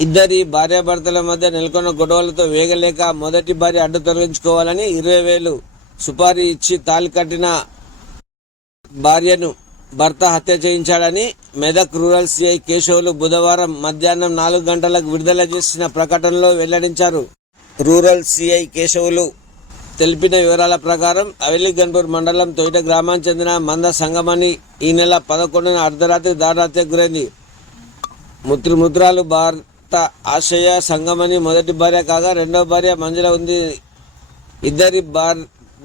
ఇద్దరి భార్యాభర్తల మధ్య నెలకొన్న గొడవలతో వేగలేక మొదటి భార్య అడ్డు తొలగించుకోవాలని ఇరవై వేలు సుపారీ ఇచ్చి తాలి కట్టిన భార్యను భర్త హత్య చేయించాడని మెదక్ రూరల్ సిఐ కేశవులు బుధవారం మధ్యాహ్నం నాలుగు గంటలకు విడుదల చేసిన ప్రకటనలో వెల్లడించారు. రూరల్ సిఐ కేశవులు తెలిపిన వివరాల ప్రకారం అవెల్లి గన్పూర్ మండలం తొయిట గ్రామానికి చెందిన మంద సంగమని ఈ నెల పదకొండున అర్ధరాత్రి దారుణాత్యకు గురైంది. ముత్రు ముద్రాలు భర్త ఆశయ సంగమని మొదటి భార్య కాగా రెండవ భార్య మంజుల ఉంది. ఇద్దరి భార్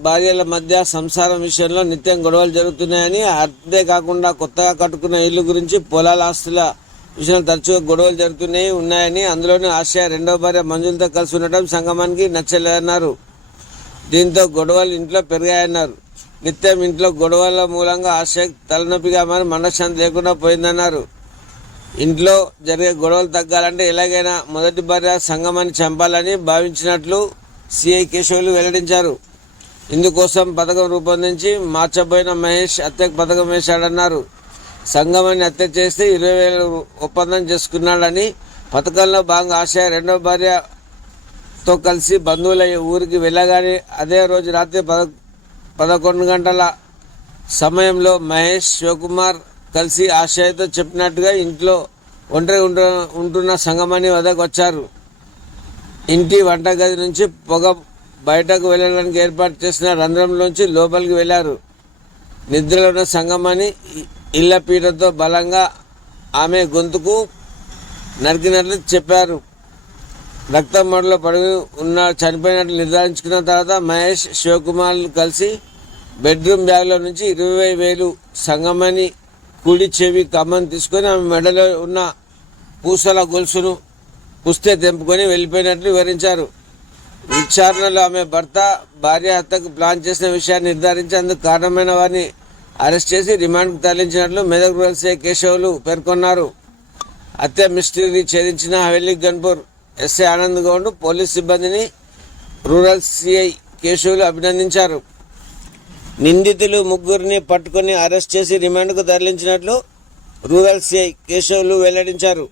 భార్యల మధ్య సంసారం విషయంలో నిత్యం గొడవలు జరుగుతున్నాయని అంతే కాకుండా కొత్తగా కట్టుకున్న ఇల్లు గురించి పొలాల ఆస్తుల విషయంలో తరచుగా గొడవలు జరుగుతున్నాయి ఉన్నాయని అందులోని ఆశయ రెండవ భార్య మంజులతో కలిసి ఉండటం సంగమానికి నచ్చలేదన్నారు. దీంతో గొడవలు ఇంట్లో పెరిగాయన్నారు. నిత్యం ఇంట్లో గొడవల మూలంగా ఆశయ తలనొప్పిగా మారి మనశ్శాంతి లేకుండా పోయిందన్నారు. ఇంట్లో జరిగే గొడవలు తగ్గాలంటే ఎలాగైనా మొదటి భార్య సంగమాన్ని చంపాలని భావించినట్లు సిఐ కేశవులు వెల్లడించారు. ఇందుకోసం పథకం రూపొందించి మార్చబోయిన మహేష్ హత్యకు పథకం వేశాడన్నారు. సంగమాన్ని హత్య చేస్తే ఇరవై వేల ఒప్పందం చేసుకున్నాడని పథకంలో భాగంగా ఆశయ రెండో భార్యతో కలిసి బంధువుల ఊరికి వెళ్ళగానే అదే రోజు రాత్రి పద పదకొండు గంటల సమయంలో మహేష్ శివకుమార్ కలిసి ఆశయతో చెప్పినట్టుగా ఇంట్లో ఒంటరి ఉంటున్న సంగమని వద్దకు వచ్చారు. ఇంటి వంటగది నుంచి పొగ బయటకు వెళ్ళడానికి ఏర్పాటు చేసిన రంధ్రంలోంచి లోపలికి వెళ్ళారు. నిద్రలో ఉన్న సంగమని ఇళ్ళ ఇళ్ళ పీటతో బలంగా ఆమె గొంతుకు నరికినట్లు చెప్పారు. రక్తం మడలో పడి ఉన్న చనిపోయినట్లు నిర్ధారించుకున్న తర్వాత మహేష్ శివకుమార్ కలిసి బెడ్రూమ్ బ్యాగ్లో నుంచి ఇరవై వేలు సంగమని కుడి చెవి కమ్మని తీసుకొని ఆమె మెడలో ఉన్న పూసల గొలుసును పుస్తే తెంపుకొని వెళ్ళిపోయినట్లు వివరించారు. విచారణలో ఆమె భర్త భార్య హత్యకు ప్లాన్ చేసిన విషయాన్ని నిర్ధారించి అందుకు కారణమైన వారిని అరెస్ట్ చేసి రిమాండ్కు తరలించినట్లు మెదక్ రూరల్ సీఐ కేశవులు పేర్కొన్నారు. హత్య మిస్టరీని ఛేదించిన హవేలీ గన్పూర్ ఎస్ఐ ఆనంద్ గౌడ్ పోలీస్ సిబ్బందిని రూరల్ సిఐ కేశవులు అభినందించారు. నిందితులు ముగ్గురిని పట్టుకొని అరెస్ట్ చేసి రిమాండ్కు తరలించినట్లు రూరల్ సిఐ కేశవులు వెల్లడించారు.